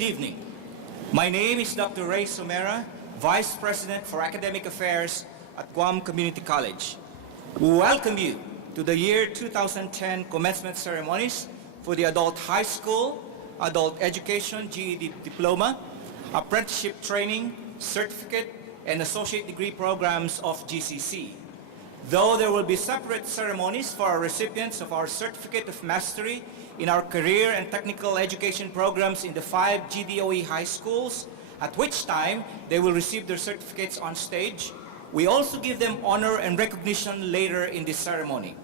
Good evening. My name is Dr. Ray Somera, Vice President for Academic Affairs at Guam Community College. We welcome you to the year 2010 commencement ceremonies for the Adult High School, Adult Education GED Diploma, Apprenticeship Training, Certificate, and Associate Degree programs of GCC. Though there will be separate ceremonies for our recipients of our Certificate of Mastery in our career and technical education programs in the 5 GDOE high schools, at which time they will receive their certificates on stage, we also give them honor and recognition later in this ceremony.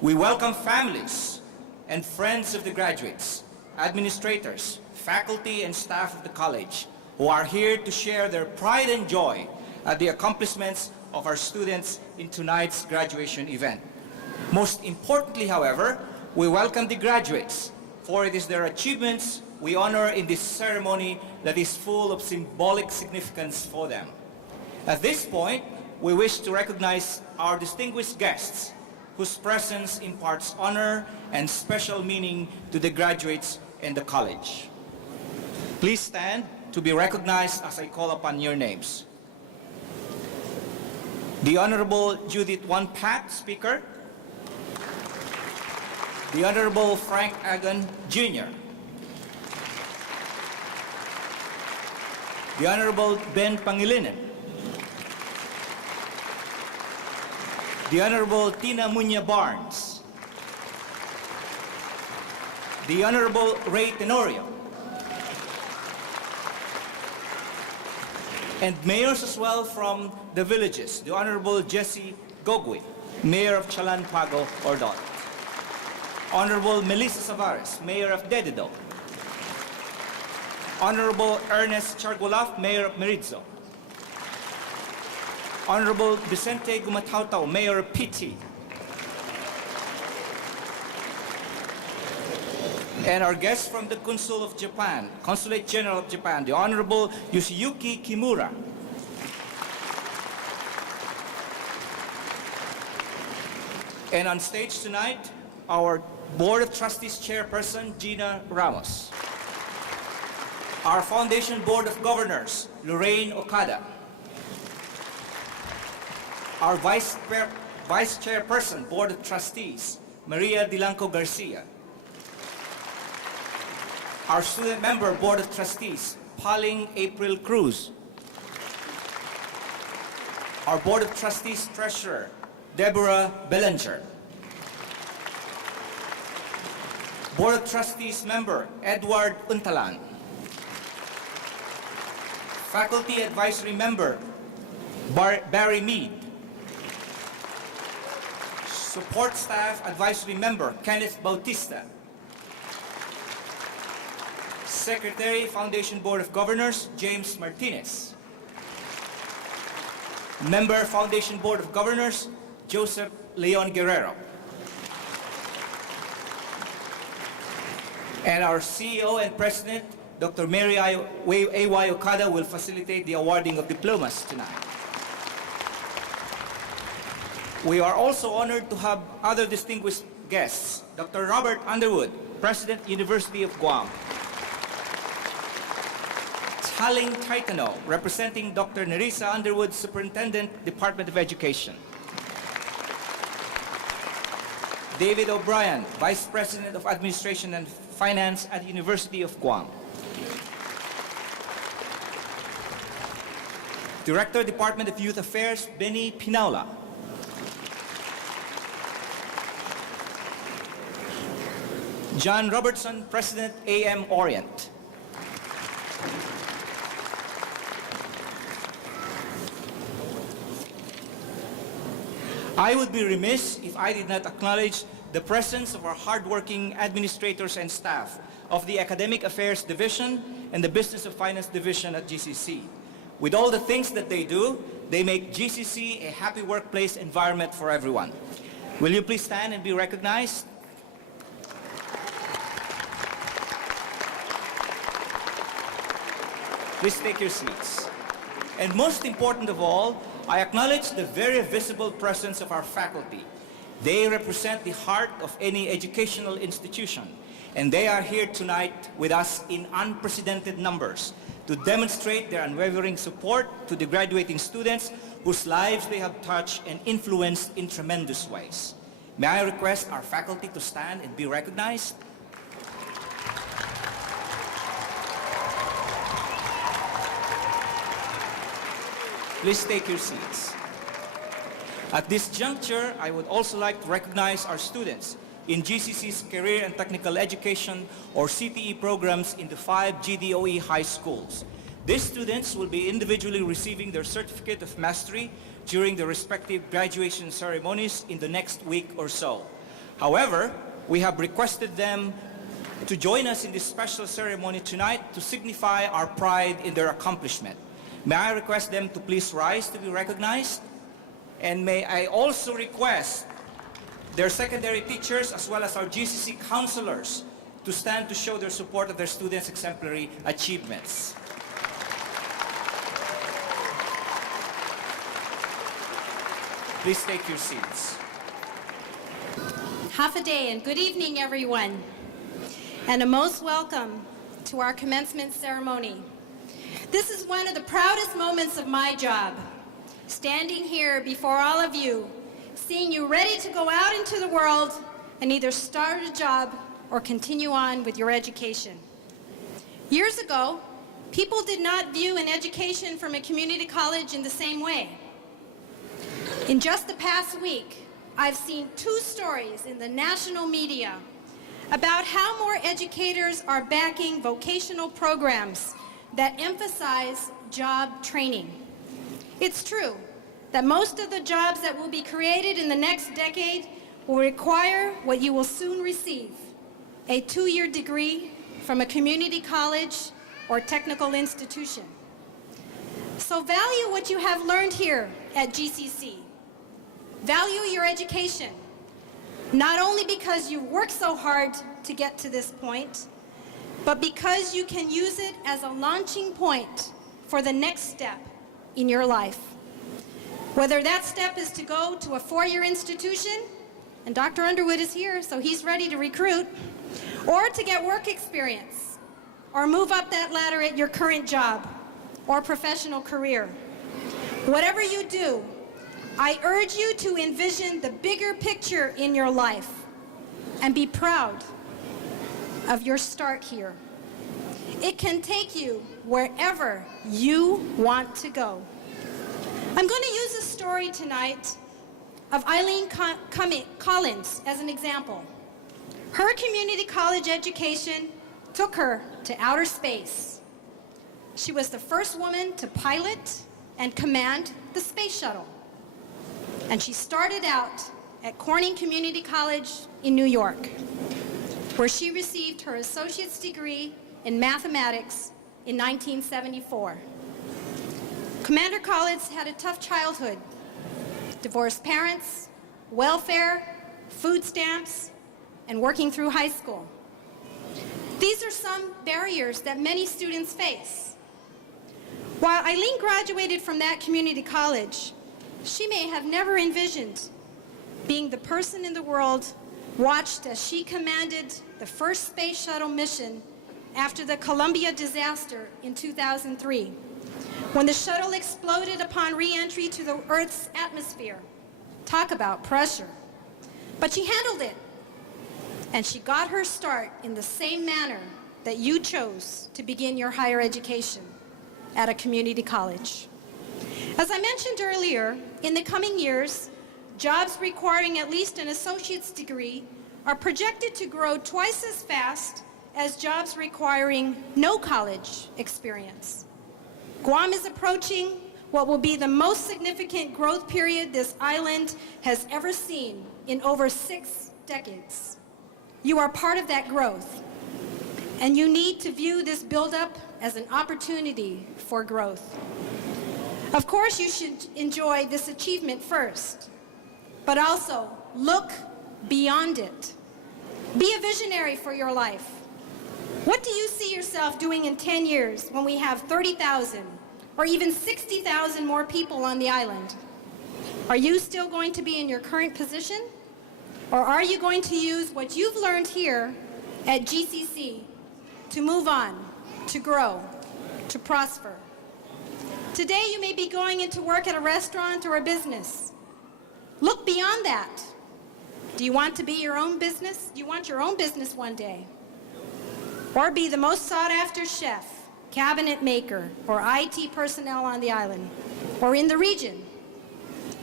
We welcome families and friends of the graduates, administrators, faculty, and staff of the college who are here to share their pride and joy at the accomplishments of our students in tonight's graduation event. Most importantly, however, we welcome the graduates, for it is their achievements we honor in this ceremony that is full of symbolic significance for them. At this point, we wish to recognize our distinguished guests, whose presence imparts honor and special meaning to the graduates and the college. Please stand to be recognized as I call upon your names. The Honorable Judith One Pat, Speaker. The Honorable Frank Agon, Jr. The Honorable Ben Pangilinan. The Honorable Tina Munya Barnes. The Honorable Ray Tenorio. And mayors as well from the villages, the Honorable Jesse Gogwe, Mayor of Chalan-Pago, Ordon. Honorable Melissa Savares, Mayor of Dedido. Honorable Ernest Chargolaf, Mayor of Meridzo. Honorable Vicente Gumatautao, Mayor of Piti. And our guest from the Consul of Japan, Consulate General of Japan, the Honorable Yoshiyuki Kimura. And on stage tonight, our Board of Trustees Chairperson, Gina Ramos. Our Foundation Board of Governors, Lorraine Okada. Our Vice Chairperson, Board of Trustees, Maria Dilanco Garcia. Our Student Member, Board of Trustees, Paling April Cruz. Our Board of Trustees Treasurer, Deborah Bellinger. Board of Trustees Member, Edward Untalan. Faculty Advisory Member, Barry Mead. Support Staff Advisory Member, Kenneth Bautista. Secretary, Foundation Board of Governors, James Martinez. Member, Foundation Board of Governors, Joseph Leon Guerrero. And our CEO and President, Dr. Mary A.Y. Okada, will facilitate the awarding of diplomas tonight. We are also honored to have other distinguished guests. Dr. Robert Underwood, President, University of Guam. Haling Taitano, representing Dr. Nerissa Underwood, Superintendent, Department of Education. David O'Brien, Vice President of Administration and Finance at University of Guam. Director, Department of Youth Affairs, Benny Pinaula. John Robertson, President, AM Orient. I would be remiss if I did not acknowledge the presence of our hardworking administrators and staff of the Academic Affairs Division and the Business of Finance Division at GCC. With all the things that they do, they make GCC a happy workplace environment for everyone. Will you please stand and be recognized? Please take your seats. And most important of all, I acknowledge the very visible presence of our faculty. They represent the heart of any educational institution, and they are here tonight with us in unprecedented numbers to demonstrate their unwavering support to the graduating students whose lives they have touched and influenced in tremendous ways. May I request our faculty to stand and be recognized? Please take your seats. At this juncture, I would also like to recognize our students in GCC's Career and Technical Education, or CTE programs in the 5 GDOE high schools. These students will be individually receiving their Certificate of Mastery during their respective graduation ceremonies in the next week or so. However, we have requested them to join us in this special ceremony tonight to signify our pride in their accomplishment. May I request them to please rise to be recognized? And may I also request their secondary teachers as well as our GCC counselors to stand to show their support of their students' exemplary achievements. Please take your seats. Half a day and good evening, everyone, and a most welcome to our commencement ceremony. This is one of the proudest moments of my job, standing here before all of you, seeing you ready to go out into the world and either start a job or continue on with your education. Years ago, people did not view an education from a community college in the same way. In just the past week, I've seen 2 stories in the national media about how more educators are backing vocational programs that emphasize job training. It's true that most of the jobs that will be created in the next decade will require what you will soon receive, a 2-year degree from a community college or technical institution. So value what you have learned here at GCC. Value your education, not only because you worked so hard to get to this point, but because you can use it as a launching point for the next step in your life. Whether that step is to go to a 4-year institution, and Dr. Underwood is here, so he's ready to recruit, or to get work experience, or move up that ladder at your current job or professional career. Whatever you do, I urge you to envision the bigger picture in your life and be proud of your start here. It can take you wherever you want to go. I'm going to use a story tonight of Eileen Collins as an example. Her community college education took her to outer space. She was the first woman to pilot and command the space shuttle. And she started out at Corning Community College in New York, where she received her associate's degree in mathematics in 1974. Commander Collins had a tough childhood. Divorced parents, welfare, food stamps, and working through high school. These are some barriers that many students face. While Eileen graduated from that community college, she may have never envisioned being the person in the world watched as she commanded the first space shuttle mission after the Columbia disaster in 2003, when the shuttle exploded upon re-entry to the Earth's atmosphere. Talk about pressure. But she handled it, and she got her start in the same manner that you chose to begin your higher education, at a community college. As I mentioned earlier, in the coming years, jobs requiring at least an associate's degree are projected to grow twice as fast as jobs requiring no college experience. Guam is approaching what will be the most significant growth period this island has ever seen in over 6 decades. You are part of that growth, and you need to view this buildup as an opportunity for growth. Of course, you should enjoy this achievement first, but also look beyond it. Be a visionary for your life. What do you see yourself doing in 10 years when we have 30,000 or even 60,000 more people on the island? Are you still going to be in your current position? Or are you going to use what you've learned here at GCC to move on, to grow, to prosper. Today you may be going into work at a restaurant or a business. Look beyond that. Do you want to be your own business? Do you want your own business one day? Or be the most sought after chef, cabinet maker, or IT personnel on the island, or in the region?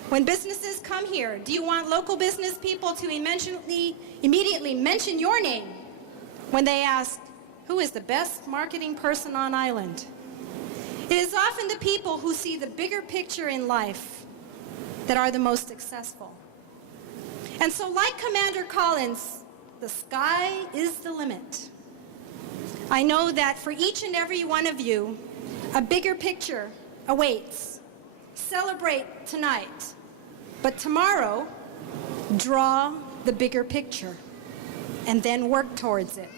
When businesses come here, do you want local business people to immediately mention your name when they ask, who is the best marketing person on island? It is often the people who see the bigger picture in life that are the most successful. And so like Commander Collins, the sky is the limit. I know that for each and every one of you, a bigger picture awaits. Celebrate tonight, but tomorrow, draw the bigger picture and then work towards it.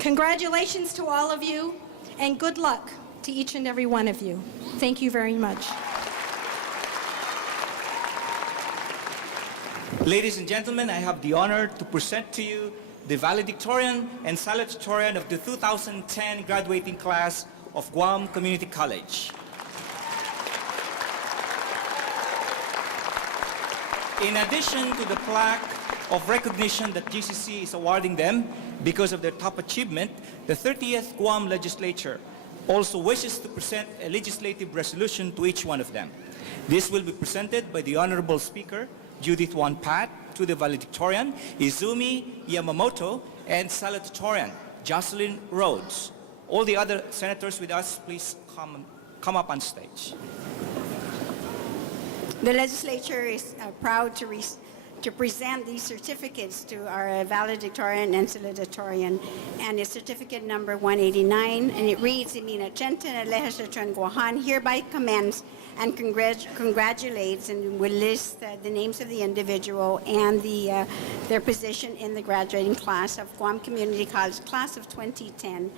Congratulations to all of you, and good luck to each and every one of you. Thank you very much. Ladies and gentlemen, I have the honor to present to you the valedictorian and salutatorian of the 2010 graduating class of Guam Community College. In addition to the plaque of recognition that GCC is awarding them because of their top achievement, the 30th Guam Legislature also wishes to present a legislative resolution to each one of them. This will be presented by the Honorable Speaker, Judith Wan Pat, to the valedictorian, Izumi Yamamoto, and salutatorian, Jocelyn Rhodes. All the other senators with us, please come up on stage. The legislature is proud to present these certificates to our valedictorian and salutatorian, and it's certificate number 189, and it reads, Imina Chenten and Legislaturan Guahan hereby commends and congratulates and will list the names of the individual and their position in the graduating class of Guam Community College class of 2010.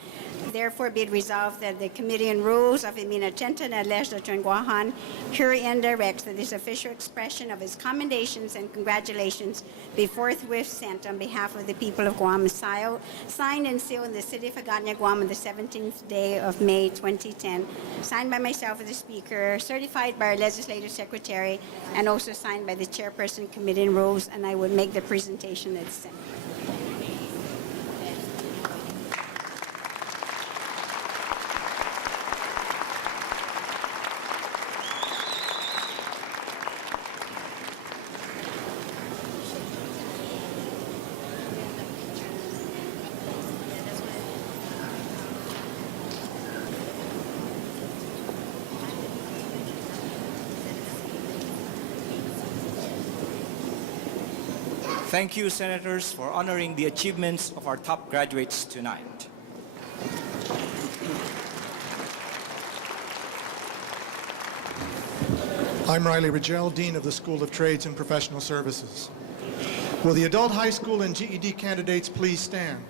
Therefore, be it resolved that the Committee on Rules of Imina Chenten and Legislaturan Guahan herein directs that this official expression of his commendations and congratulations be forthwith sent on behalf of the people of Guam, signed and sealed in the city of Agana, Guam on the 17th day of May 2010, signed by myself as the Speaker, certified by our Legislative Secretary, and also signed by the Chairperson, Committee on Rules, and I would make the presentation that's sent. Thank you, Senators, for honoring the achievements of our top graduates tonight. I'm Riley Rigel, Dean of the School of Trades and Professional Services. Will the adult high school and GED candidates please stand?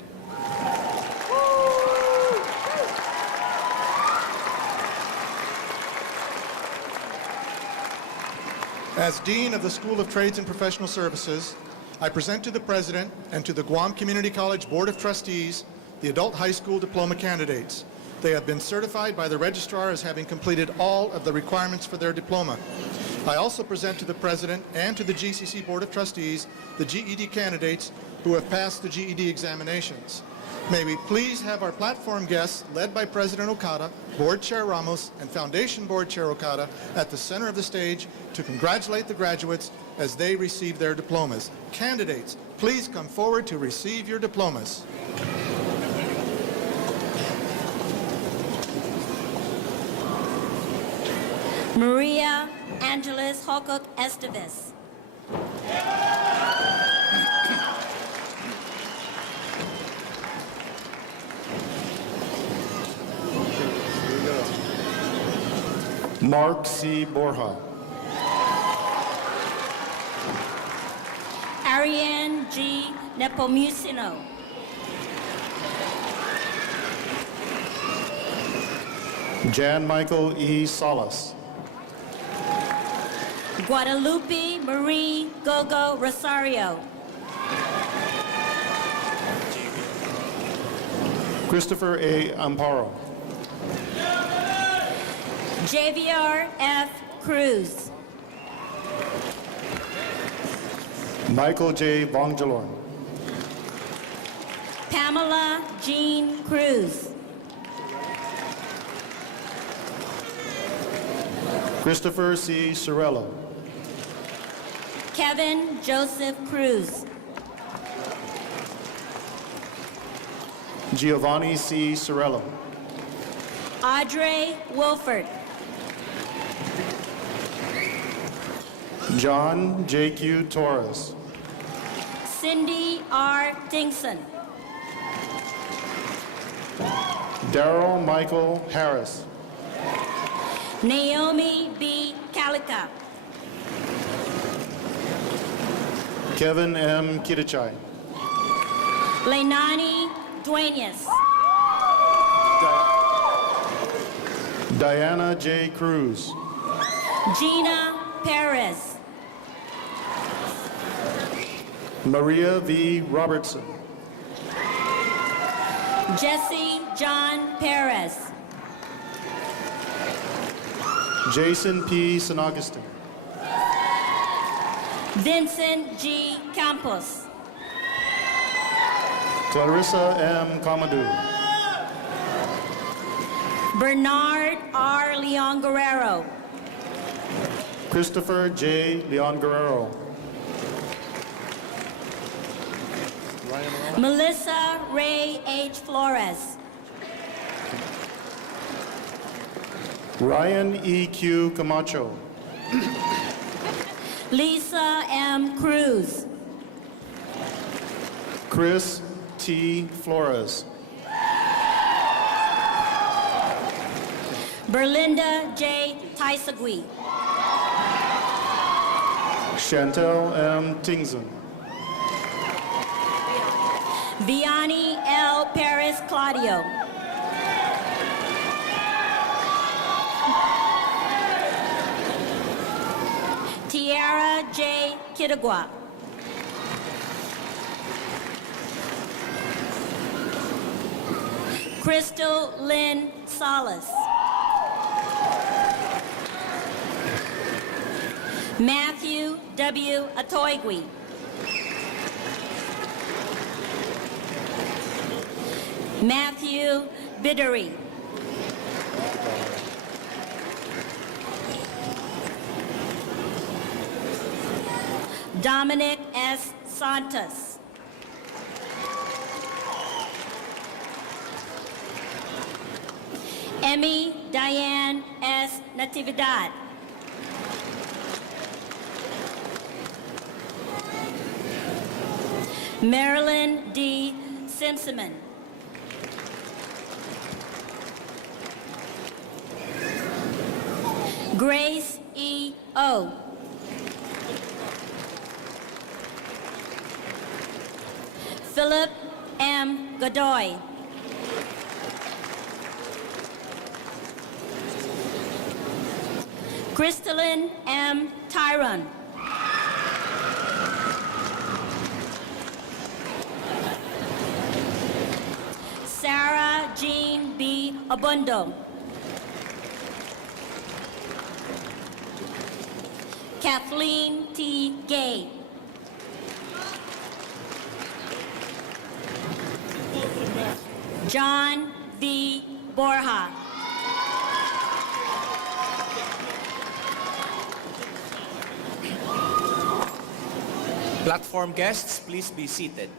As Dean of the School of Trades and Professional Services, I present to the President and to the Guam Community College Board of Trustees the adult high school diploma candidates. They have been certified by the registrar as having completed all of the requirements for their diploma. I also present to the President and to the GCC Board of Trustees the GED candidates who have passed the GED examinations. May we please have our platform guests, led by President Okada, Board Chair Ramos, and Foundation Board Chair Okada, at the center of the stage to congratulate the graduates as they receive their diplomas. Candidates, please come forward to receive your diplomas. Maria Angeles Hokuk Esteves. Mark C. Borja. Ariane G. Nepomuceno. Jan Michael E. Salas. Guadalupe Marie Gogo Rosario. Christopher A. Amparo. Javier F. Cruz. Michael J. Vongelorn. Pamela Jean Cruz. Christopher C. Sorello. Kevin Joseph Cruz. Giovanni C. Sorello. Audrey Wolford. John J.Q. Torres. Cindy R. Dingson. Daryl Michael Harris. Naomi B. Calica. Kevin M. Kitichai. Leilani Duenas. Diana J. Cruz. Gina Perez. Maria V. Robertson. Jesse John Perez. Jason P. San Augustine. Vincent G. Campos. Clarissa M. Comadou. Bernard R. Leon Guerrero. Christopher J. Leon Guerrero. Melissa Ray H. Flores. Ryan E. Q. Camacho. Lisa M. Cruz. Chris T. Flores. Berlinda J. Taisagui. Chantel M. Tingson. Vianney L. Perez Claudio. Tiara J. Kitagua. Crystal Lynn Salas. Matthew W. Atoigui. Matthew Biddery. Dominic S. Santos. Emmy Diane S. Natividad. Marilyn D. Simpson. Grace E. O. Philip M. Godoy. Crystalline M. Tyron. Sarah Jean B. Abundo. Kathleen T. Gay. John V. Borja. Platform guests, please be seated.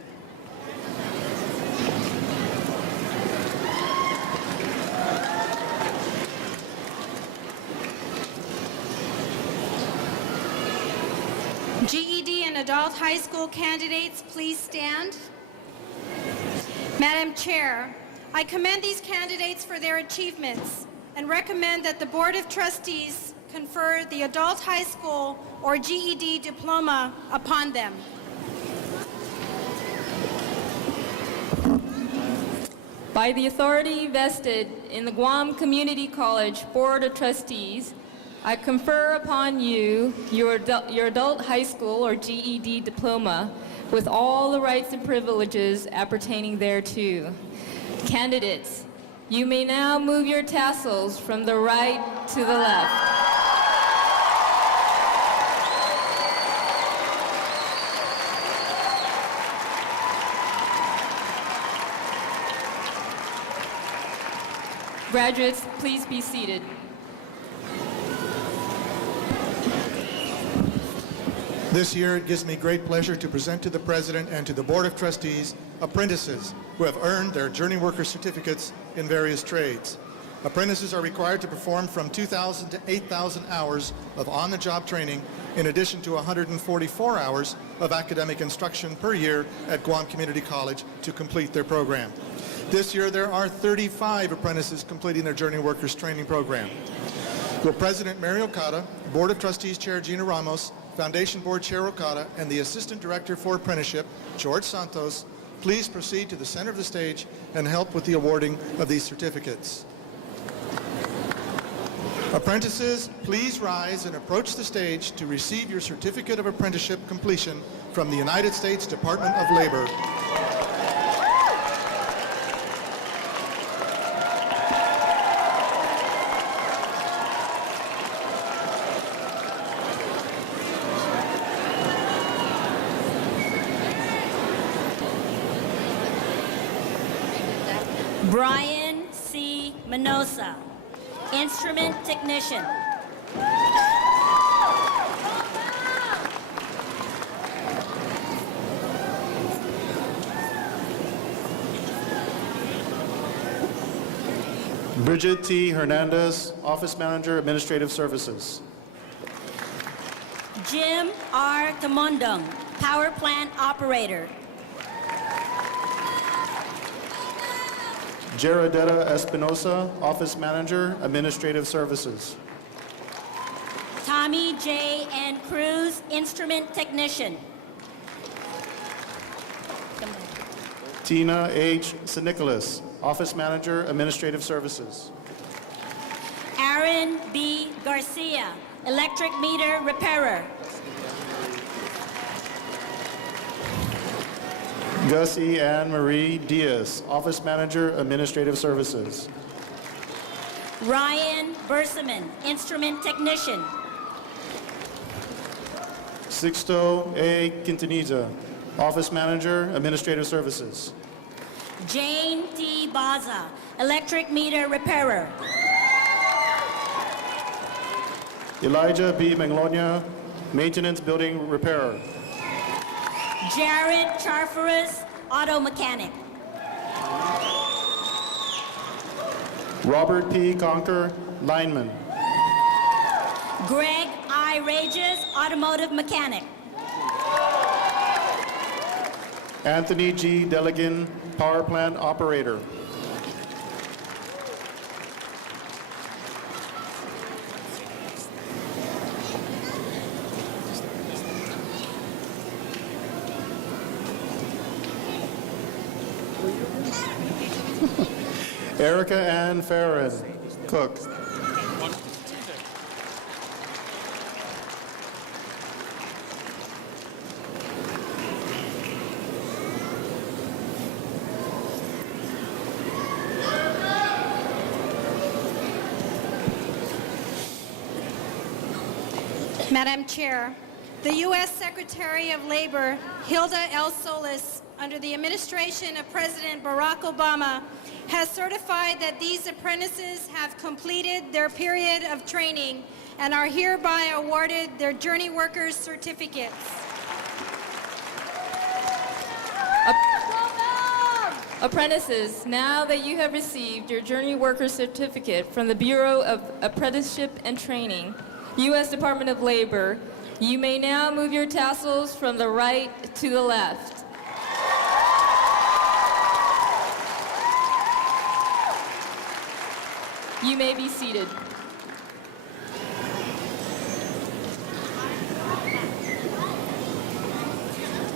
GED and adult high school candidates, please stand. Madam Chair, I commend these candidates for their achievements and recommend that the Board of Trustees confer the adult high school or GED diploma upon them. By the authority vested in the Guam Community College Board of Trustees, I confer upon you your adult high school or GED diploma with all the rights and privileges appertaining thereto. Candidates, you may now move your tassels from the right to the left. Graduates, please be seated. This year, it gives me great pleasure to present to the President and to the Board of Trustees apprentices who have earned their Journey Worker Certificates in various trades. Apprentices are required to perform from 2,000 to 8,000 hours of on-the-job training in addition to 144 hours of academic instruction per year at Guam Community College to complete their program. This year, there are 35 apprentices completing their Journey Workers Training Program. Will President Mary Okada, Board of Trustees Chair Gina Ramos, Foundation Board Chair Okada, and the Assistant Director for Apprenticeship, George Santos, please proceed to the center of the stage and help with the awarding of these certificates. Apprentices, please rise and approach the stage to receive your Certificate of Apprenticeship Completion from the United States Department of Labor. Brian C. Minosa, Instrument Technician. Bridget T. Hernandez, Office Manager, Administrative Services. Jim R. Camondong, Power Plant Operator. Gerardetta Espinosa, Office Manager, Administrative Services. Tommy J. N. Cruz, Instrument Technician. Tina H. Sinicolas, Office Manager, Administrative Services. Aaron B. Garcia, Electric Meter Repairer. Gussie Ann Marie Diaz, Office Manager, Administrative Services. Ryan Berseman, Instrument Technician. Sixto A. Quintaniza, Office Manager, Administrative Services. Jane T. Baza, Electric Meter Repairer. Elijah B. Manglonia, Maintenance Building Repairer. Jared Charfaris, Auto Mechanic. Robert P. Conker, Lineman. Greg I. Rages, Automotive Mechanic. Anthony G. Delegan, Power Plant Operator. Erica Ann Farron, Cook. Madam Chair, the U.S. Secretary of Labor, Hilda L. Solis, under the administration of President Barack Obama, has certified that these apprentices have completed their period of training and are hereby awarded their Journey Workers Certificates. Apprentices, now that you have received your Journey Worker Certificate from the Bureau of Apprenticeship and Training, U.S. Department of Labor, you may now move your tassels from the right to the left. You may be seated.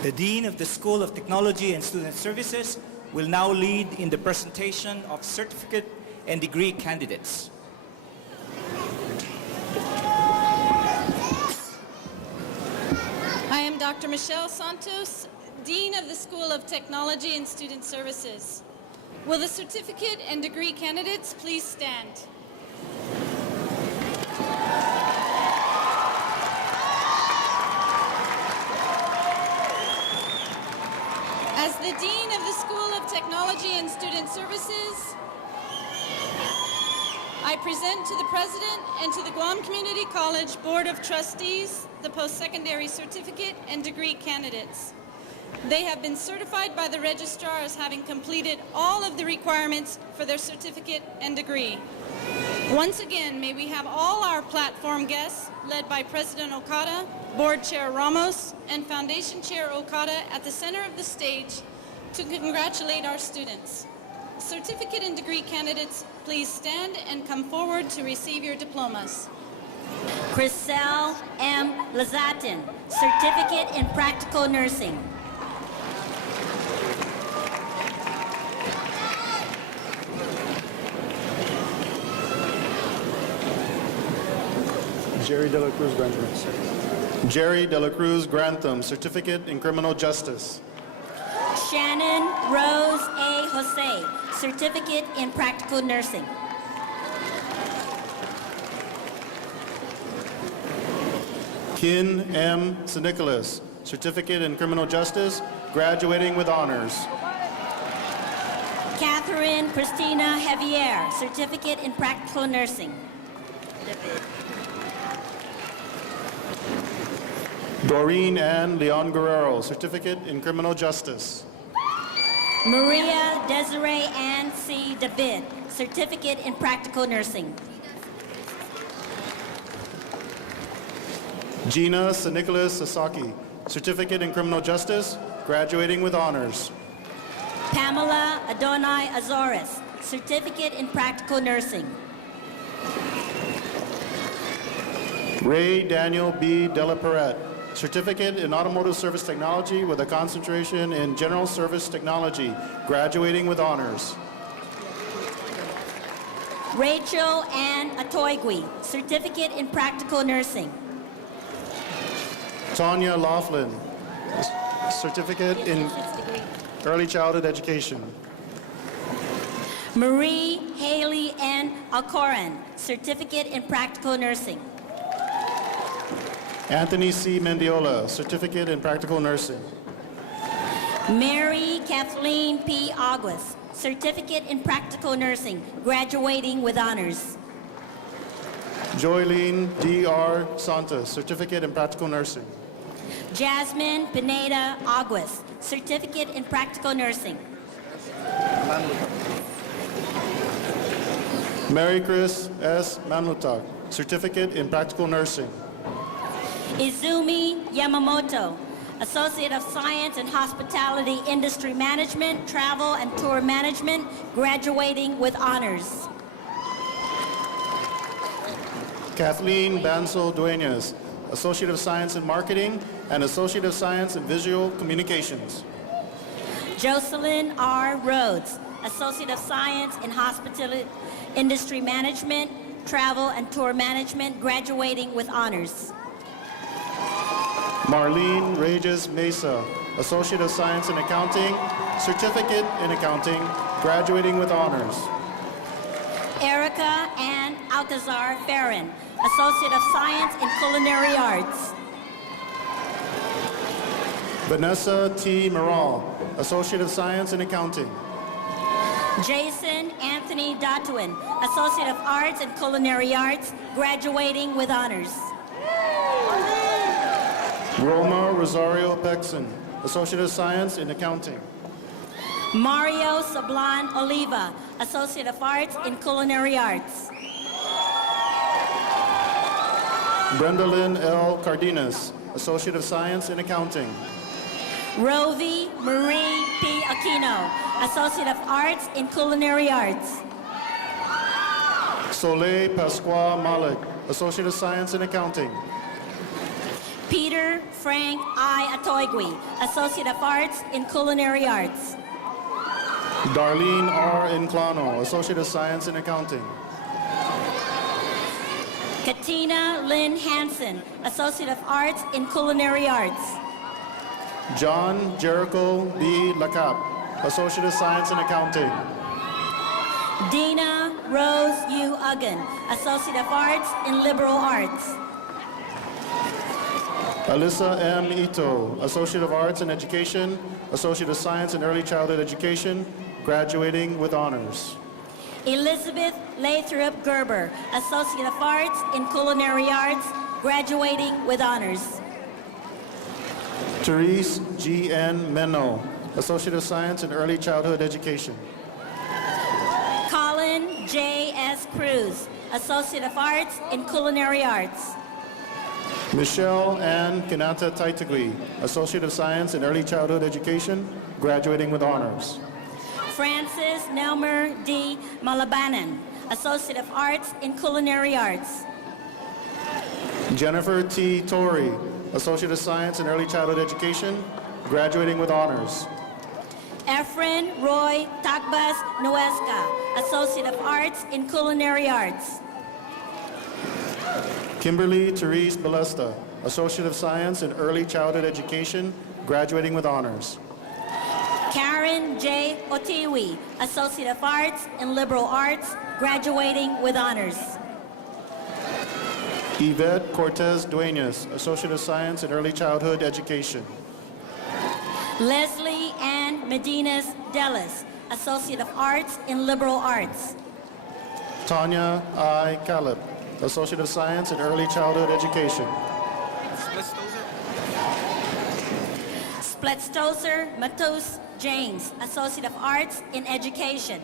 The Dean of the School of Technology and Student Services will now lead in the presentation of certificate and degree candidates. I am Dr. Michelle Santos, Dean of the School of Technology and Student Services. Will the certificate and degree candidates please stand? As the Dean of the School of Technology and Student Services, I present to the President and to the Guam Community College Board of Trustees the post-secondary certificate and degree candidates. They have been certified by the registrar as having completed all of the requirements for their certificate and degree. Once again, may we have all our platform guests, led by President Okada, Board Chair Ramos, and Foundation Chair Okada at the center of the stage to congratulate our students. Certificate and degree candidates, please stand and come forward to receive your diplomas. Chriselle M. Lazatin, Certificate in Practical Nursing. Jerry De La Cruz Grantham. Jerry De La Cruz Grantham, Certificate in Criminal Justice. Shannon Rose A. Jose, Certificate in Practical Nursing. Kin M. Nicholas, Certificate in Criminal Justice, graduating with honors. Catherine Christina Javier, Certificate in Practical Nursing. Doreen Ann Leon Guerrero, Certificate in Criminal Justice. Maria Desiree Ann C. David, Certificate in Practical Nursing. Gina Nicholas Sasaki, Certificate in Criminal Justice, graduating with honors. Pamela Adonai Azores, Certificate in Practical Nursing. Ray Daniel B. Della Perrette, Certificate in Automotive Service Technology with a concentration in General Service Technology, graduating with honors. Rachel Ann Atoigui, Certificate in Practical Nursing. Tanya Laughlin, Certificate in Early Childhood Education. Marie Haley N. Alcoran, Certificate in Practical Nursing. Anthony C. Mendiola, Certificate in Practical Nursing. Mary Kathleen P. Aguas, Certificate in Practical Nursing, graduating with honors. Joylene D.R. Santos, Certificate in Practical Nursing. Jasmine Pineda Aguas, Certificate in Practical Nursing. Mary Chris S. Manlutak, Certificate in Practical Nursing. Izumi Yamamoto, Associate of Science in Hospitality Industry Management, Travel and Tour Management, graduating with honors. Kathleen Bansal Duenas, Associate of Science in Marketing and Associate of Science in Visual Communications. Jocelyn R. Rhodes, Associate of Science in Hospitality Industry Management, Travel and Tour Management, graduating with honors. Marlene Regis Mesa, Associate of Science in Accounting, Certificate in Accounting, graduating with honors. Erica Ann Alcazar Farron, Associate of Science in Culinary Arts. Vanessa T. Moral, Associate of Science in Accounting. Jason Anthony Datuin, Associate of Arts in Culinary Arts, graduating with honors. Roma Rosario Pexon, Associate of Science in Accounting. Mario Sablan Oliva, Associate of Arts in Culinary Arts. Brenda Lynn L. Cardenas, Associate of Science in Accounting. Rovi Marie P. Aquino, Associate of Arts in Culinary Arts. Soleil Pasqua Malik, Associate of Science in Accounting. Peter Frank I. Atoigui, Associate of Arts in Culinary Arts. Darlene R. Inclano, Associate of Science in Accounting. Katina Lynn Hansen, Associate of Arts in Culinary Arts. John Jericho B. Lacap, Associate of Science in Accounting. Dina Rose U. Uggan, Associate of Arts in Liberal Arts. Alyssa M. Ito, Associate of Arts in Education, Associate of Science in Early Childhood Education, graduating with honors. Elizabeth Lathrop Gerber, Associate of Arts in Culinary Arts, graduating with honors. Therese G. N. Menno, Associate of Science in Early Childhood Education. Colin J. S. Cruz, Associate of Arts in Culinary Arts. Michelle Ann Kinata Taitagui, Associate of Science in Early Childhood Education, graduating with honors. Francis Nelmer D. Malabanan, Associate of Arts in Culinary Arts. Jennifer T. Torrey, Associate of Science in Early Childhood Education, graduating with honors. Efren Roy Takbas Nuesca, Associate of Arts in Culinary Arts. Kimberly Therese Balesta, Associate of Science in Early Childhood Education, graduating with honors. Karen J. Otiwi, Associate of Arts in Liberal Arts, graduating with honors. Yvette Cortez Duenas, Associate of Science in Early Childhood Education. Leslie Ann Medinas Delis, Associate of Arts in Liberal Arts. Tanya I. Calip, Associate of Science in Early Childhood Education. Spletstoser Matus James, Associate of Arts in Education.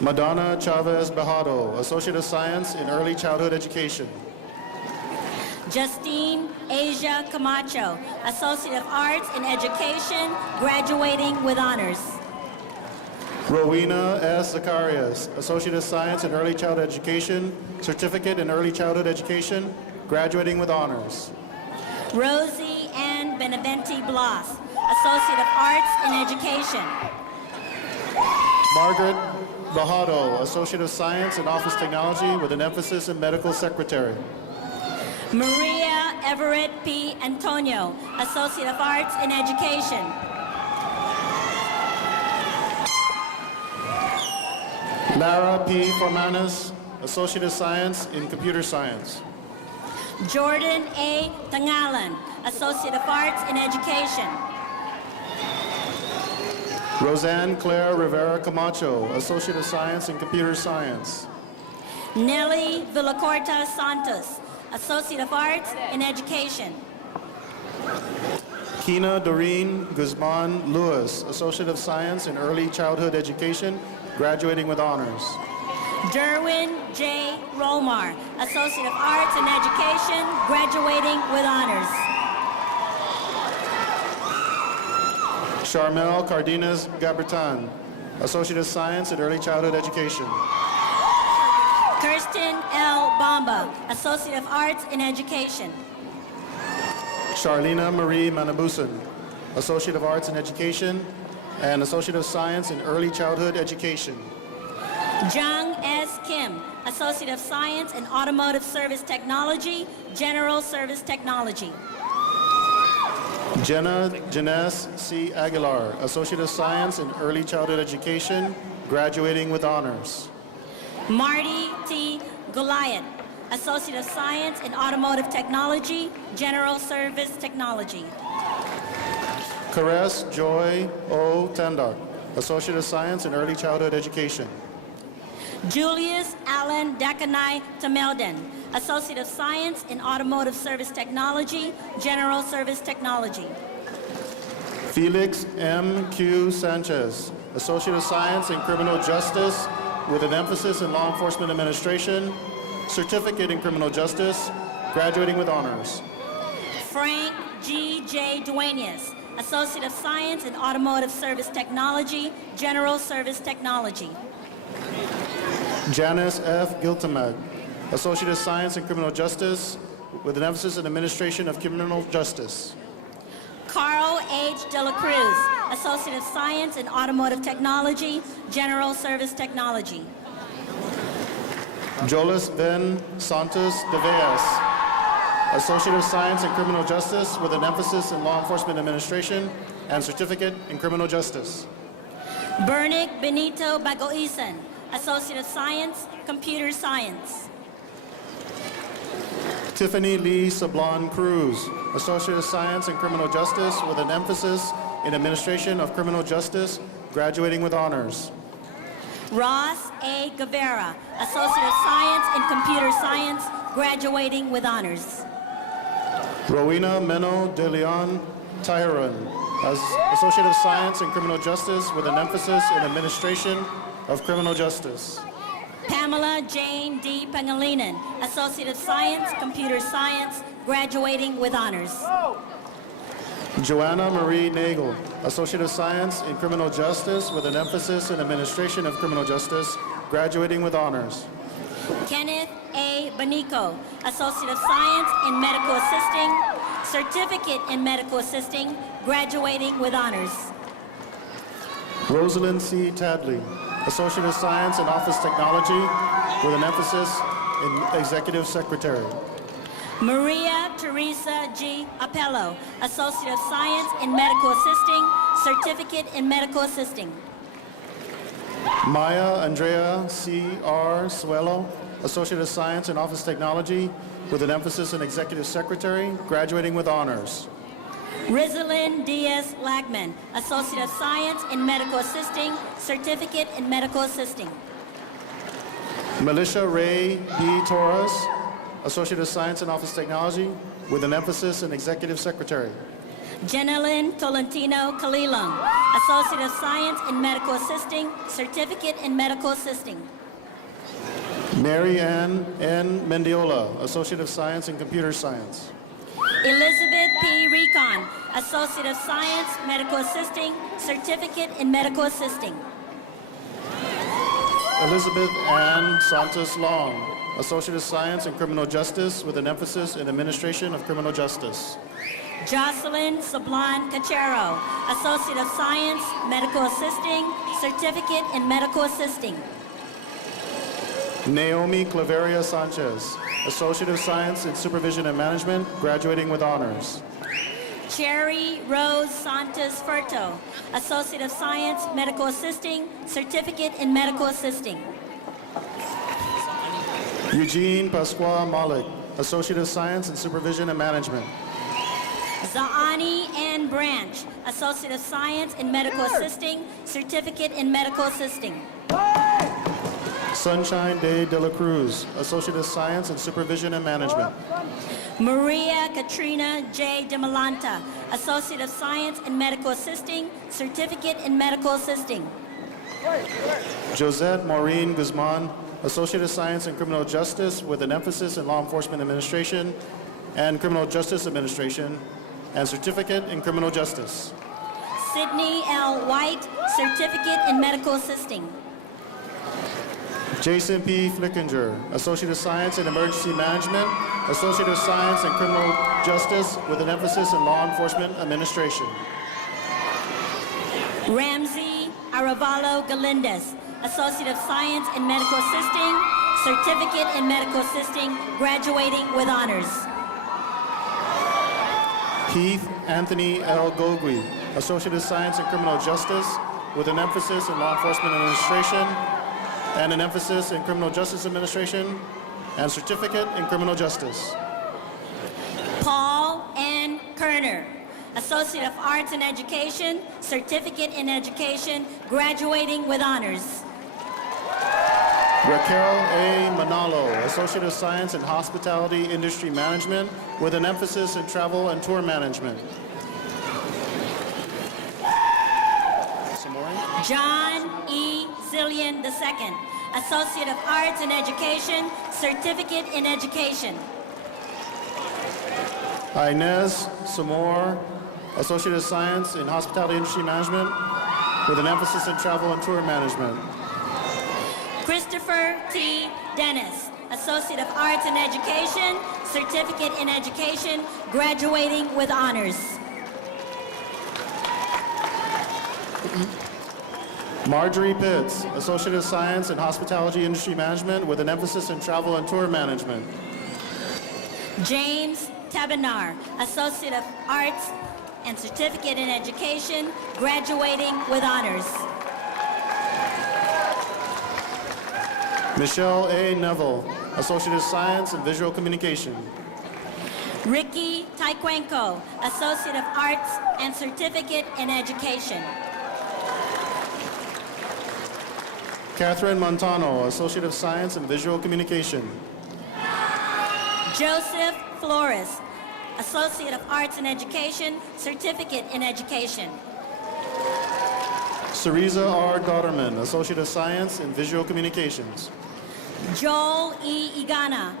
Madonna Chavez Bajado, Associate of Science in Early Childhood Education. Justine Asia Camacho, Associate of Arts in Education, graduating with honors. Rowena S. Zacharias, Associate of Science in Early Childhood Education, Certificate in Early Childhood Education, graduating with honors. Rosie Ann Beneventi Bloss, Associate of Arts in Education. Margaret Bajado, Associate of Science in Office Technology with an emphasis in Medical Secretary. Maria Everett P. Antonio, Associate of Arts in Education. Lara P. Formanis, Associate of Science in Computer Science. Jordan A. Tangalan, Associate of Arts in Education. Roseanne Claire Rivera Camacho, Associate of Science in Computer Science. Nelly Villacorta Santos, Associate of Arts in Education. Kina Doreen Guzman Lewis, Associate of Science in Early Childhood Education, graduating with honors. Derwin J. Romar, Associate of Arts in Education, graduating with honors. Charmel Cardenas Gabertan, Associate of Science in Early Childhood Education. Kirsten L. Bamba, Associate of Arts in Education. Charlena Marie Manabusan, Associate of Arts in Education and Associate of Science in Early Childhood Education. Jung S. Kim, Associate of Science in Automotive Service Technology, General Service Technology. Jenna Janess C. Aguilar, Associate of Science in Early Childhood Education, graduating with honors. Marty T. Goliath, Associate of Science in Automotive Technology, General Service Technology. Caress Joy O. Tandak, Associate of Science in Early Childhood Education. Julius Allen Dakanai Tamelden, Associate of Science in Automotive Service Technology, General Service Technology. Felix M. Q. Sanchez, Associate of Science in Criminal Justice with an emphasis in Law Enforcement Administration, Certificate in Criminal Justice, graduating with honors. Frank G. J. Duenas, Associate of Science in Automotive Service Technology, General Service Technology. Janice F. Giltamag, Associate of Science in Criminal Justice with an emphasis in Administration of Criminal Justice. Carl H. De La Cruz, Associate of Science in Automotive Technology, General Service Technology. Jolis Ben Santos de Veas, Associate of Science in Criminal Justice with an emphasis in Law Enforcement Administration and Certificate in Criminal Justice. Bernick Benito Bagoisan, Associate of Science, Computer Science. Tiffany Lee Sablon Cruz, Associate of Science in Criminal Justice with an emphasis in Administration of Criminal Justice, graduating with honors. Ross A. Guevara, Associate of Science in Computer Science, graduating with honors. Rowena Meno de Leon Tyron, as Associate of Science in Criminal Justice with an emphasis in Administration of Criminal Justice. Pamela Jane D. Pangilinan, Associate of Science, Computer Science, graduating with honors. Joanna Marie Nagel, Associate of Science in Criminal Justice with an emphasis in Administration of Criminal Justice, graduating with honors. Kenneth A. Bonico, Associate of Science in Medical Assisting, Certificate in Medical Assisting, graduating with honors. Rosalind C. Tadley, Associate of Science in Office Technology with an emphasis in Executive Secretary. Maria Teresa G. Apello, Associate of Science in Medical Assisting, Certificate in Medical Assisting. Maya Andrea C. R. Suelo, Associate of Science in Office Technology with an emphasis in Executive Secretary, graduating with honors. Rizalyn Diaz Lagman, Associate of Science in Medical Assisting, Certificate in Medical Assisting. Melisha Ray B. Torres, Associate of Science in Office Technology with an emphasis in Executive Secretary. Jenilyn Tolentino Kalilong, Associate of Science in Medical Assisting, Certificate in Medical Assisting. Mary Ann N. Mendiola, Associate of Science in Computer Science. Elizabeth P. Recon, Associate of Science, Medical Assisting, Certificate in Medical Assisting. Elizabeth Ann Santos Long, Associate of Science in Criminal Justice with an emphasis in Administration of Criminal Justice. Jocelyn Sablan Cachero, Associate of Science, Medical Assisting, Certificate in Medical Assisting. Naomi Claveria Sanchez, Associate of Science in Supervision and Management, graduating with honors. Cherry Rose Santos Furto, Associate of Science, Medical Assisting, Certificate in Medical Assisting. Eugene Pasqua Malik, Associate of Science in Supervision and Management. Zaani Ann Branch, Associate of Science in Medical Assisting, Certificate in Medical Assisting. Sunshine Day de la Cruz, Associate of Science in Supervision and Management. Maria Katrina J. DeMalanta, Associate of Science in Medical Assisting, Certificate in Medical Assisting. Josette Maureen Guzman, Associate of Science in Criminal Justice with an emphasis in Law Enforcement Administration and Criminal Justice Administration, and Certificate in Criminal Justice. Sydney L. White, Certificate in Medical Assisting. Jason P. Flickinger, Associate of Science in Emergency Management, Associate of Science in Criminal Justice with an emphasis in Law Enforcement Administration. Ramsey Aravalo Galindez, Associate of Science in Medical Assisting, Certificate in Medical Assisting, graduating with honors. Keith Anthony L. Gogui, Associate of Science in Criminal Justice with an emphasis in Law Enforcement Administration and an emphasis in Criminal Justice Administration and Certificate in Criminal Justice. Paul N. Kerner, Associate of Arts in Education, Certificate in Education, graduating with honors. Raquel A. Manalo, Associate of Science in Hospitality Industry Management with an emphasis in Travel and Tour Management. John E. Zillion II, Associate of Arts in Education, Certificate in Education. Inez Samor, Associate of Science in Hospitality Industry Management with an emphasis in Travel and Tour Management. Christopher T. Dennis, Associate of Arts in Education, Certificate in Education, graduating with honors. Marjorie Pitts, Associate of Science in Hospitality Industry Management with an emphasis in Travel and Tour Management. James Tabinar, Associate of Arts and Certificate in Education, graduating with honors. Michelle A. Neville, Associate of Science in Visual Communication. Ricky Taekwenko, Associate of Arts and Certificate in Education. Catherine Montano, Associate of Science in Visual Communication. Joseph Flores, Associate of Arts in Education, Certificate in Education. Cereza R. Dotterman, Associate of Science in Visual Communications. Joel E. Igana,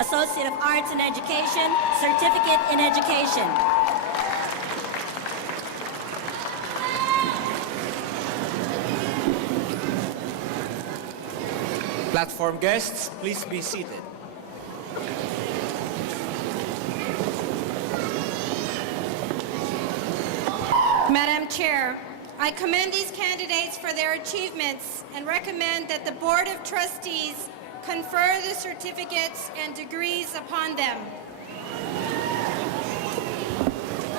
Associate of Arts in Education, Certificate in Education. Platform guests, please be seated. Madam Chair, I commend these candidates for their achievements and recommend that the Board of Trustees confer the certificates and degrees upon them.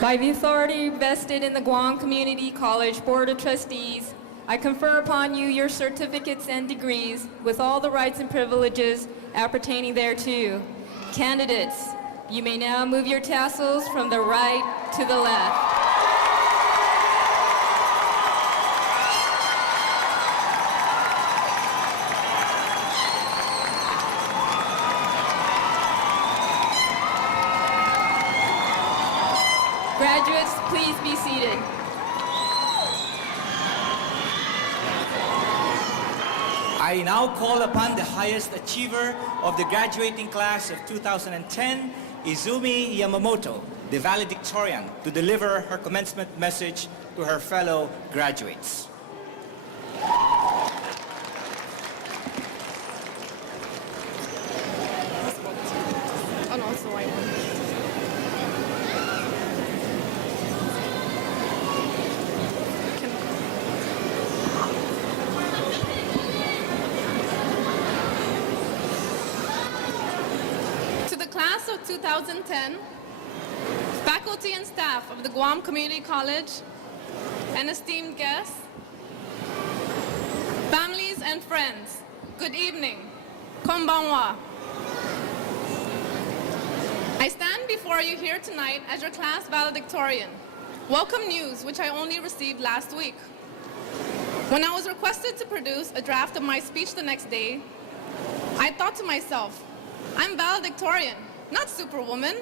By the authority vested in the Guam Community College Board of Trustees, I confer upon you your certificates and degrees with all the rights and privileges appertaining thereto. Candidates, you may now move your tassels from the right to the left. Graduates, please be seated. I now call upon the highest achiever of the graduating class of 2010, Izumi Yamamoto, the valedictorian, to deliver her commencement message to her fellow graduates. Class of 2010, faculty and staff of the Guam Community College, and esteemed guests, families and friends, good evening. Konbanwa. I stand before you here tonight as your class valedictorian. Welcome news, which I only received last week. When I was requested to produce a draft of my speech the next day, I thought to myself, I'm valedictorian, not superwoman.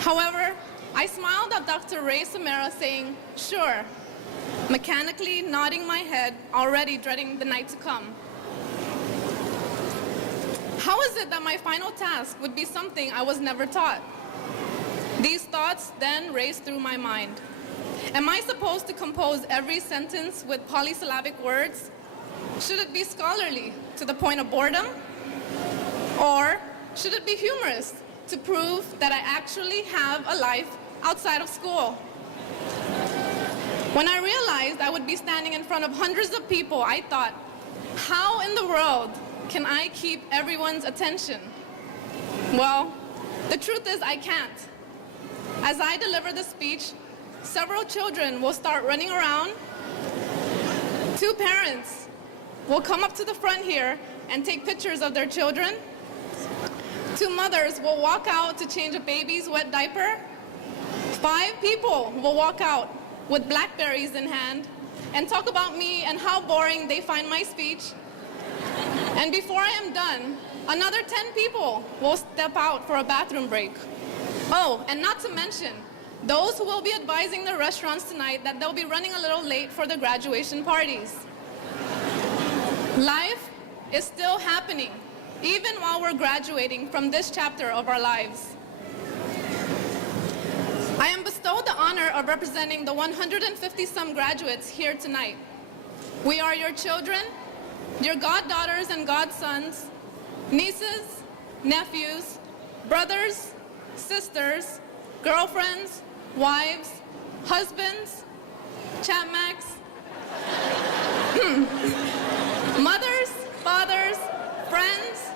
However, I smiled at Dr. Ray Samara saying, sure, mechanically nodding my head, already dreading the night to come. How is it that my final task would be something I was never taught? These thoughts then raced through my mind. Am I supposed to compose every sentence with polysyllabic words? Should it be scholarly to the point of boredom? Or should it be humorous to prove that I actually have a life outside of school? When I realized I would be standing in front of hundreds of people, I thought, how in the world can I keep everyone's attention? Well, the truth is I can't. As I deliver the speech, several children will start running around. 2 parents will come up to the front here and take pictures of their children. 2 mothers will walk out to change a baby's wet diaper. 5 people will walk out with blackberries in hand and talk about me and how boring they find my speech. And before I am done, another 10 people will step out for a bathroom break. Oh, and not to mention, those who will be advising the restaurants tonight that they'll be running a little late for the graduation parties. Life is still happening, even while we're graduating from this chapter of our lives. I am bestowed the honor of representing the 150-some graduates here tonight. We are your children, your goddaughters and godsons, nieces, nephews, brothers, sisters, girlfriends, wives, husbands, chatmacks, mothers, fathers, friends,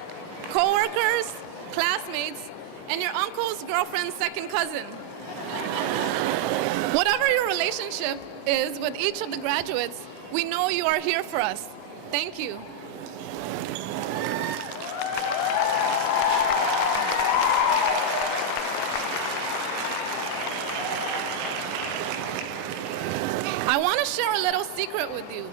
co-workers, classmates, and your uncle's girlfriend's second cousin. Whatever your relationship is with each of the graduates, we know you are here for us. Thank you. want to share a little secret with you.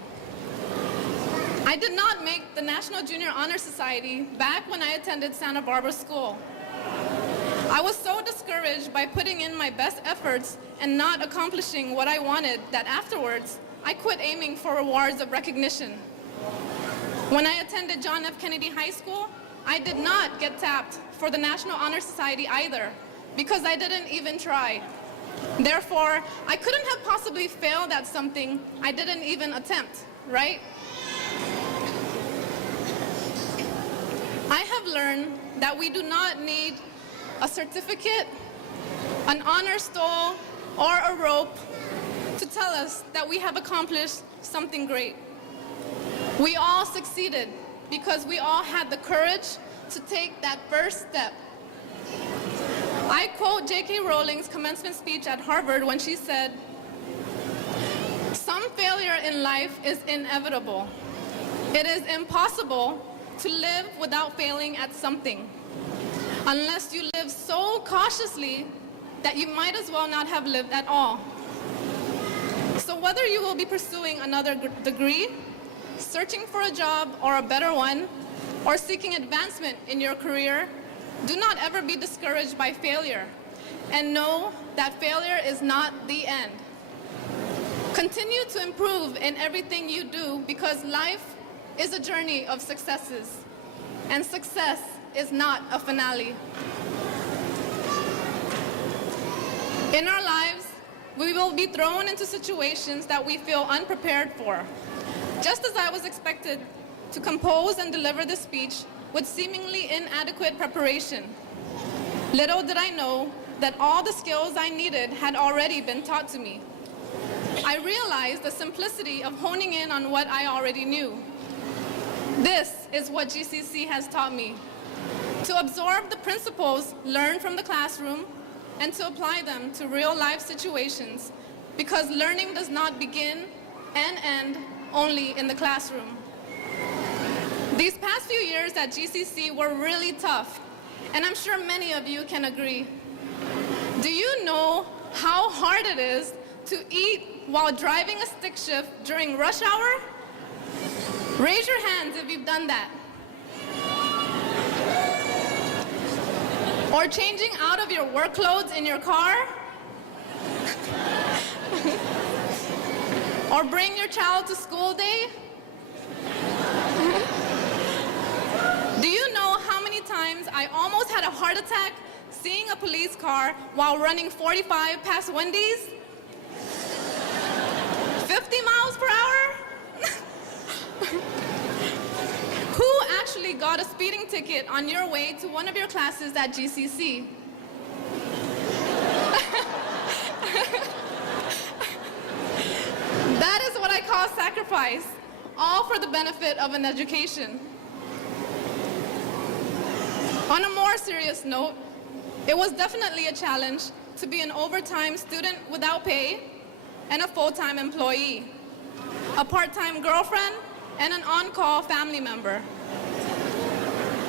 I did not make the National Junior Honor Society back when I attended Santa Barbara School. I was so discouraged by putting in my best efforts and not accomplishing what I wanted that afterwards, I quit aiming for rewards of recognition. When I attended John F. Kennedy High School, I did not get tapped for the National Honor Society either, because I didn't even try. Therefore, I couldn't have possibly failed at something I didn't even attempt, right? I have learned that we do not need a certificate, an honor stole, or a rope to tell us that we have accomplished something great. We all succeeded because we all had the courage to take that first step. I quote J.K. Rowling's commencement speech at Harvard when she said, "Some failure in life is inevitable. It is impossible to live without failing at something, unless you live so cautiously that you might as well not have lived at all." So whether you will be pursuing another degree, searching for a job or a better one, or seeking advancement in your career, do not ever be discouraged by failure, and know that failure is not the end. Continue to improve in everything you do, because life is a journey of successes, and success is not a finale. In our lives, we will be thrown into situations that we feel unprepared for. Just as I was expected to compose and deliver this speech with seemingly inadequate preparation, little did I know that all the skills I needed had already been taught to me. I realized the simplicity of honing in on what I already knew. This is what GCC has taught me: to absorb the principles learned from the classroom and to apply them to real-life situations, because learning does not begin and end only in the classroom. These past few years at GCC were really tough, and I'm sure many of you can agree. Do you know how hard it is to eat while driving a stick shift during rush hour? Raise your hands if you've done that. Or changing out of your work clothes in your car? Or bring your child to school day? Do you know how many times I almost had a heart attack seeing a police car while running 45 past Wendy's? 50 miles per hour? Who actually got a speeding ticket on your way to one of your classes at GCC? That is what I call sacrifice, all for the benefit of an education. On a more serious note, it was definitely a challenge to be an overtime student without pay and a full-time employee, a part-time girlfriend, and an on-call family member.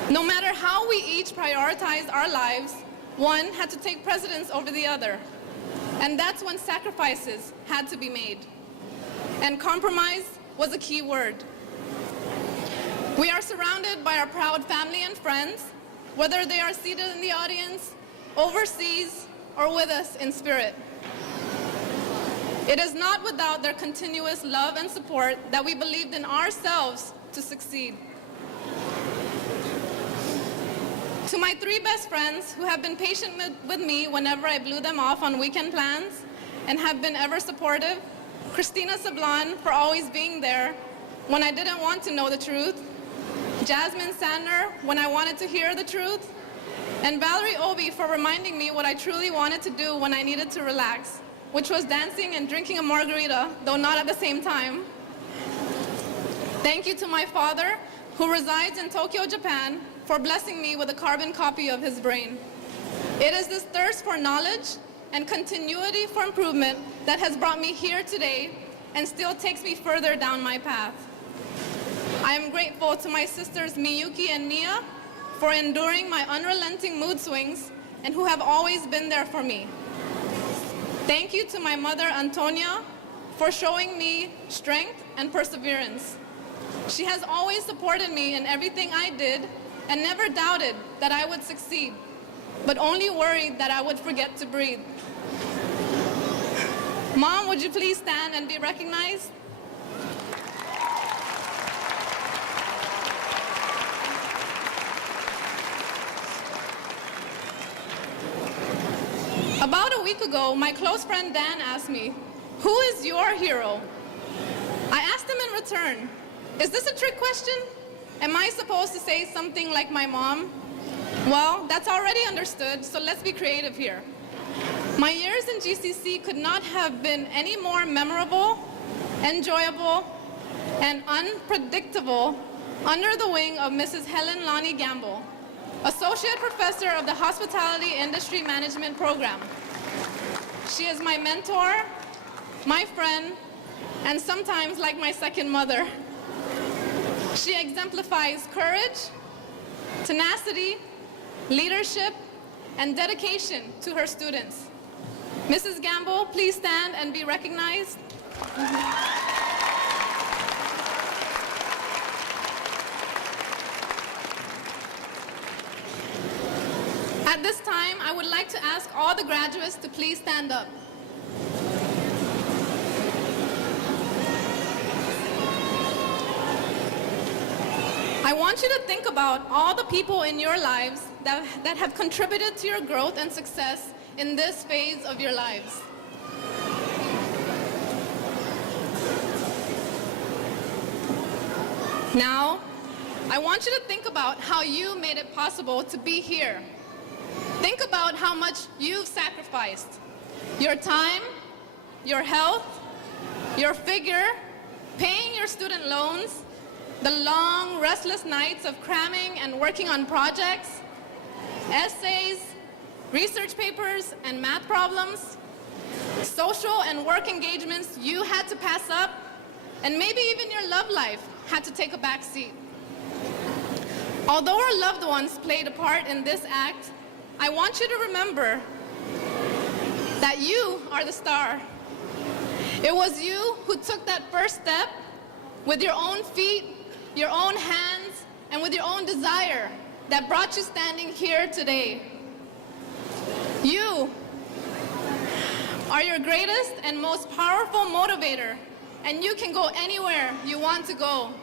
No matter how we each prioritized our lives, one had to take precedence over the other. And that's when sacrifices had to be made. And compromise was a key word. We are surrounded by our proud family and friends, whether they are seated in the audience, overseas, or with us in spirit. It is not without their continuous love and support that we believed in ourselves to succeed. To my three best friends who have been patient with me whenever I blew them off on weekend plans and have been ever supportive, Christina Sablon for always being there when I didn't want to know the truth, Jasmine Sandner when I wanted to hear the truth, and Valerie Obi for reminding me what I truly wanted to do when I needed to relax, which was dancing and drinking a margarita, though not at the same time. Thank you to my father, who resides in Tokyo, Japan, for blessing me with a carbon copy of his brain. It is this thirst for knowledge and continuity for improvement that has brought me here today and still takes me further down my path. I am grateful to my sisters Miyuki and Nia for enduring my unrelenting mood swings and who have always been there for me. Thank you to my mother Antonia for showing me strength and perseverance. She has always supported me in everything I did and never doubted that I would succeed, but only worried that I would forget to breathe. Mom, would you please stand and be recognized? About a week ago, my close friend Dan asked me, "Who is your hero?" I asked him in return, "Is this a trick question? Am I supposed to say something like my mom?" Well, that's already understood, so let's be creative here. My years in GCC could not have been any more memorable, enjoyable, and unpredictable under the wing of Mrs. Helen Lonnie Gamble, Associate Professor of the Hospitality Industry Management Program. She is my mentor, my friend, and sometimes like my second mother. She exemplifies courage, tenacity, leadership, and dedication to her students. Mrs. Gamble, please stand and be recognized. At this time, I would like to ask all the graduates to please stand up. I want you to think about all the people in your lives that have contributed to your growth and success in this phase of your lives. Now, I want you to think about how you made it possible to be here. Think about how much you've sacrificed. Your time, your health, your figure, paying your student loans, the long, restless nights of cramming and working on projects, essays, research papers, and math problems, social and work engagements you had to pass up, and maybe even your love life had to take a back seat. Although our loved ones played a part in this act, I want you to remember that you are the star. It was you who took that first step with your own feet, your own hands, and with your own desire that brought you standing here today. You are your greatest and most powerful motivator, and you can go anywhere you want to go.